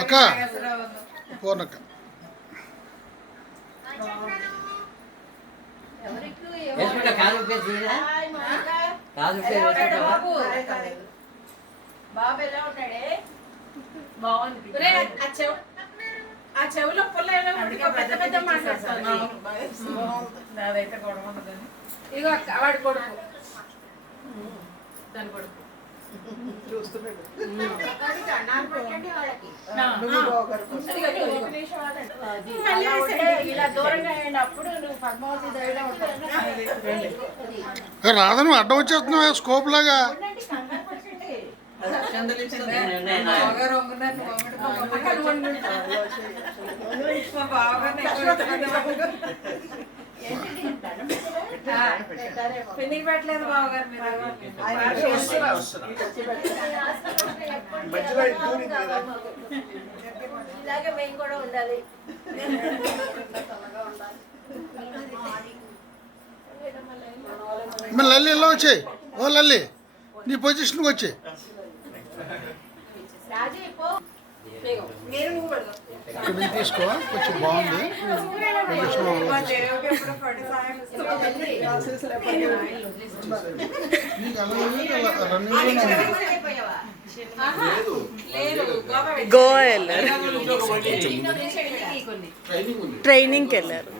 అక్క పూర్ణక్క బాబు ఎలా ఉన్నాడే బాగుంది ఆ చెవులో పుల్ల పెద్ద పెద్ద మాట్లాడుతాను అదైతే గొడవ ఉండదని ఇగో వాడి కొడుకు దాని కొడుకు ఇలా దూరంగా అయినప్పుడు నువ్వు పద్మావతి దగ్గర రాధను అడ్డం వచ్చేస్తున్నావా స్కోప్ లాగా పెళ్లికి పెట్టలేదు బావగారు మీరు ఇలాగే మేము కూడా ఉండాలి లల్లి ఇలా వచ్చాయి ఓ లల్లి నీ పొజిషన్కి వచ్చాయి ఇక్కడ నుంచి తీసుకో కొంచెం బాగుంది గోవా వెళ్ళారు ట్రైనింగ్కి వెళ్ళారు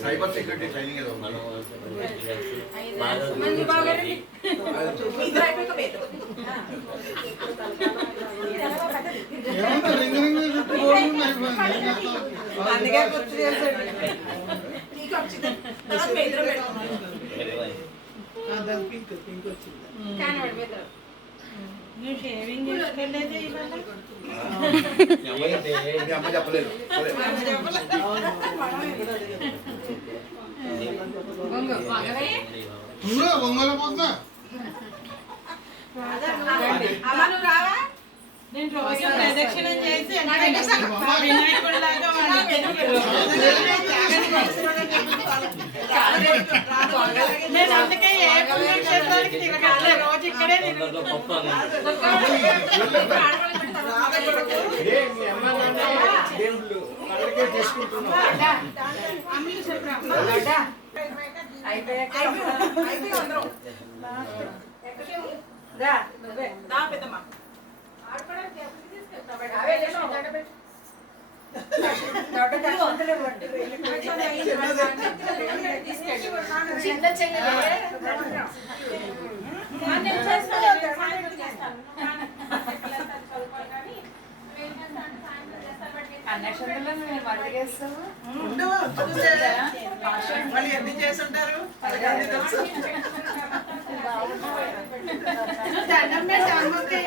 సైబర్ సెక్యూరిటీ ట్రైనింగ్ ఏదో అందుకే గుర్తు చేశాడు అమ్మ చెప్పలేదు ఒంగోలు పోతుందా నేను రోజు ప్రదక్షిణం చేసి వినాయకుడి లాగా నేను అందుకే ఏ పుణ్యక్షేత్రానికి తిరగాలి రోజు ఇక్కడే చిన్న చెల్లి అన్నక్షంతలో మేము వంట చేస్తాము వాళ్ళు ఎన్ని చేస్తుంటారు దండం పెట్టి అమ్మకి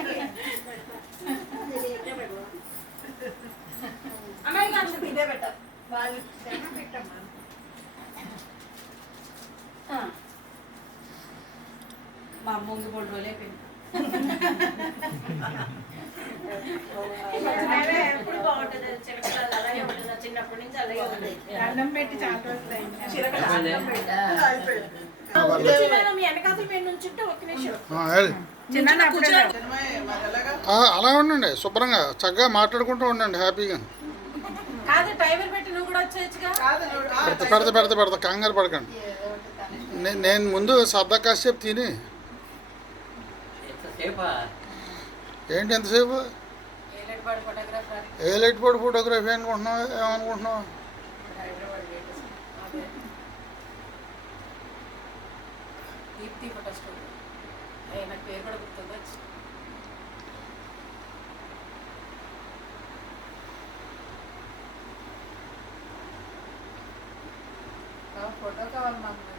అమ్మాయి కాదు ఇదే పెట్టారు వాళ్ళు దండం పెట్టమ్మా మా ముందు మూడు రోజులే ఎప్పుడు బాగుంటుంది చిరకలు అలాగే ఉంటుంది చిన్నప్పటి నుంచి అలాగే ఉంది దండం పెట్టి చాలా రోజులు మీ వెనకాతలు పెట్టి నుంచుంటే ఒక్క నిమిషం అలా ఉండండి శుభ్రంగా చక్కగా మాట్లాడుకుంటూ ఉండండి హ్యాపీగా కాదు డ్రైవర్ పెట్టి నువ్వు కూడా వచ్చేయచ్చుగా పెడతా కంగారు పడకండి నేను ముందు సర్దా కాసేపు తిని ఏంటి ఎంతసేపు ఏ లైట్ పడి ఫోటోగ్రఫీ అనుకుంటున్నావు ఏమనుకుంటున్నావు నాకు పేరు కూడా గుర్తుందా ఫోటో కావాలి మాకు